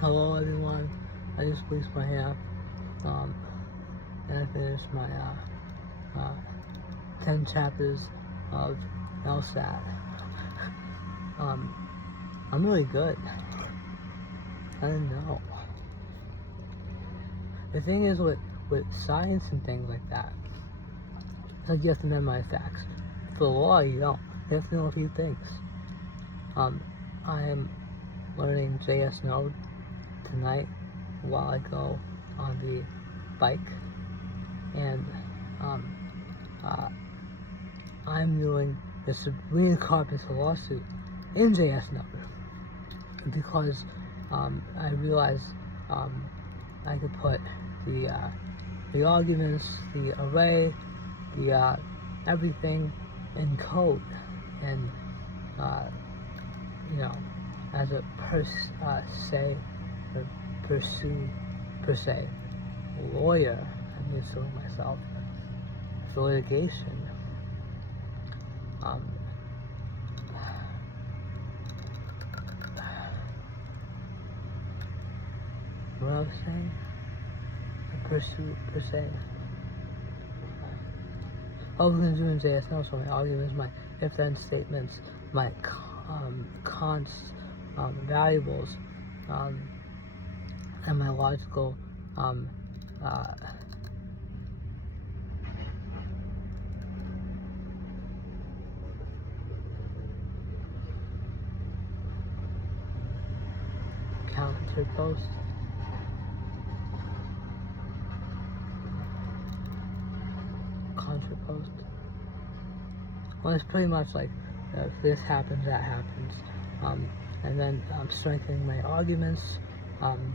Hello everyone, I just bleached my hair, and I finished my 10 chapters of LSAT. I'm really good. I didn't know. The thing is with science and things like that, it's like you have to memorize facts. For law, you don't. You have to know a few things. I am learning JS Node tonight while I go on the bike, and I'm doing the Sabrina Carpenter lawsuit in JS Node because I realized I could put the arguments, the array, the everything in code, and you know, as a per se lawyer, I'm just suing myself for litigation. What I was saying? Per se. I was going to do in JSL, so my arguments, my if-then statements, my const variables, and my logical counter post. Contrapost. Well, it's pretty much like if this happens, that happens, and then strengthening my arguments, and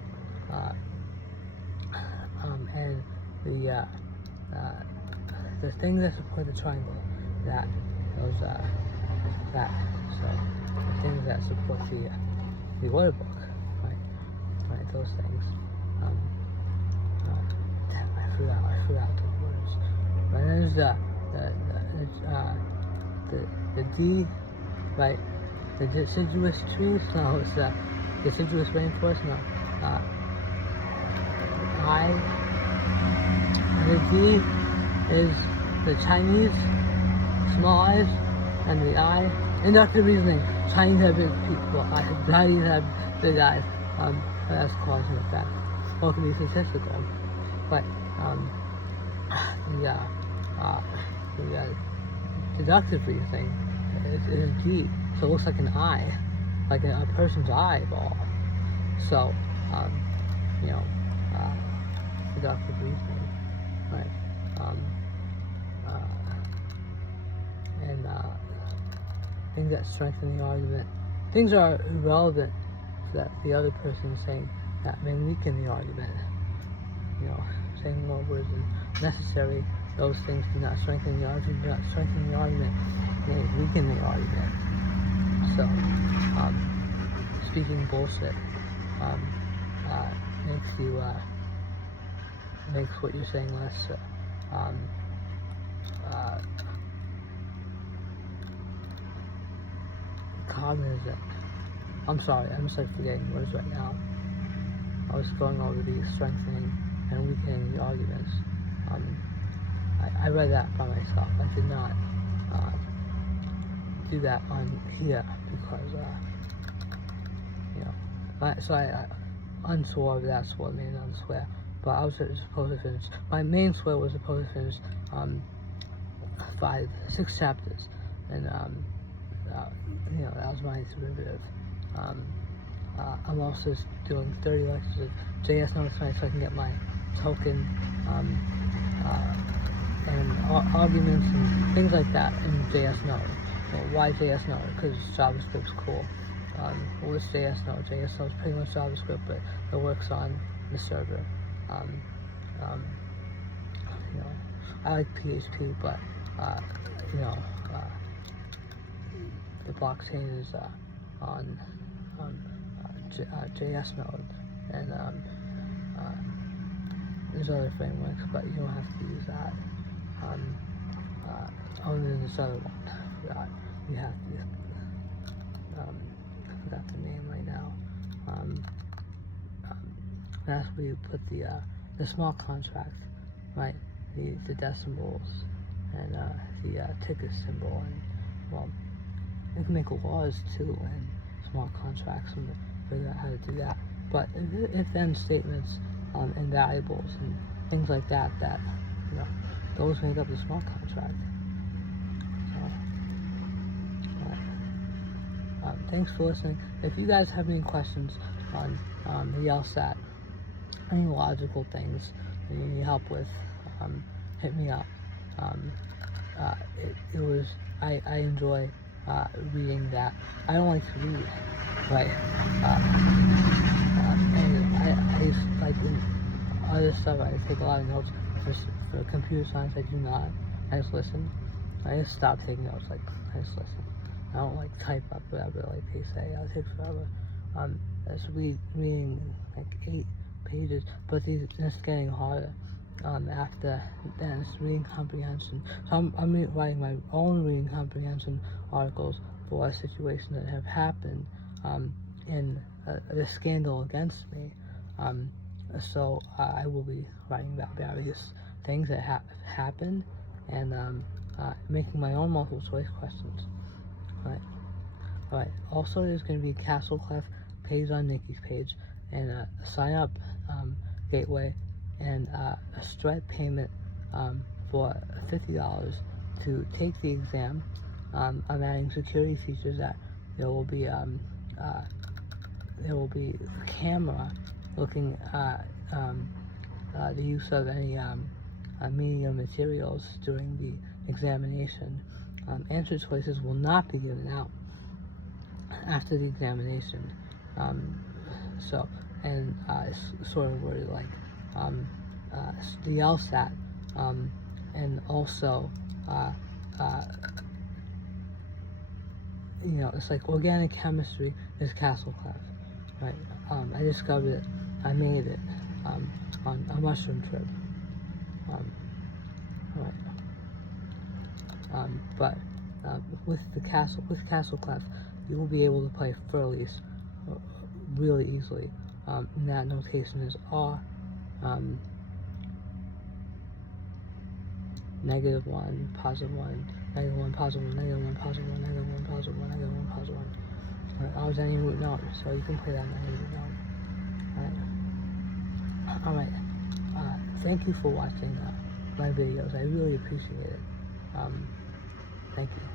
the things that support the triangle, that so the things that support the order book, right, those things. I forgot the words. And then there's the D, right? The deciduous trees. No, it's the deciduous rainforest. No, I. And the D is the Chinese small eyes, and the I inductive reasoning. Chinese have big people. Chinese have big eyes. That's cause and effect. Well, it can be statistical, but the deductive reasoning is D, so it looks like an eye, like a person's eyeball. So, deductive reasoning, right? And things that strengthen the argument. Things are irrelevant that the other person is saying that may weaken the argument. Saying more words than necessary, those things do not strengthen the argument, they weaken the argument. So, speaking bullshit makes what you're saying less cognizant. I'm sorry, I'm just forgetting words right now. I was going over the strengthening and weakening the arguments. I read that by myself. I did not do that on here because, so I unswore, that swore made another swear. But I was supposed to finish, my main swear was supposed to finish 6 chapters. And, that was my derivative. I'm also doing 30 lectures of JS Node tonight so I can get my token and arguments and things like that in JS Node. Well, why JS Node? Because JavaScript's cool. What's JS Node? JS Node is pretty much JavaScript, but it works on the server. I like PHP, but the blockchain is on JS Node, and there's other frameworks, but you don't have to use that. There's this other one that you have to. I forgot the name right now. that's where you put the small contract, right? The decimals and the ticket symbol, and well, you can make laws too and small contracts and figure out how to do that. But if then statements and variables and things like that, those make up the small contract. So, thanks for listening. If you guys have any questions on the LSAT, any logical things that you need help with, hit me up. I enjoy reading that. I don't like to read, right? And I like in other stuff, I take a lot of notes. For computer science, I do not. I just listen. I just stop taking notes. Like, I just listen. I don't like type up whatever like they say. It'll take forever. Just reading like 8 pages, but it's getting harder. After then, it's reading comprehension. So I'm writing my own reading comprehension articles for a situation that have happened in the scandal against me. So I will be writing about various things that have happened and making my own multiple choice questions. Alright. Also, there's going to be a Castle Clef page on Nikki's page and a sign up gateway and a Stripe payment for $50 to take the exam. I'm adding security features that there will be a camera looking at the use of any media materials during the examination. Answer choices will not be given out after the examination. It's sort of worded like the LSAT, and also it's like organic chemistry is Castle Clef, right? I discovered it. I made it on a mushroom trip. But with Castle Clef, you will be able to play Furlies really easily. And that notation is R, -1, +1, -1, +1, -1, +1, -1, +1, -1, +1. I was any root number, so you can play that in any root number. Alright. Thank you for watching my videos. I really appreciate it. Thank you.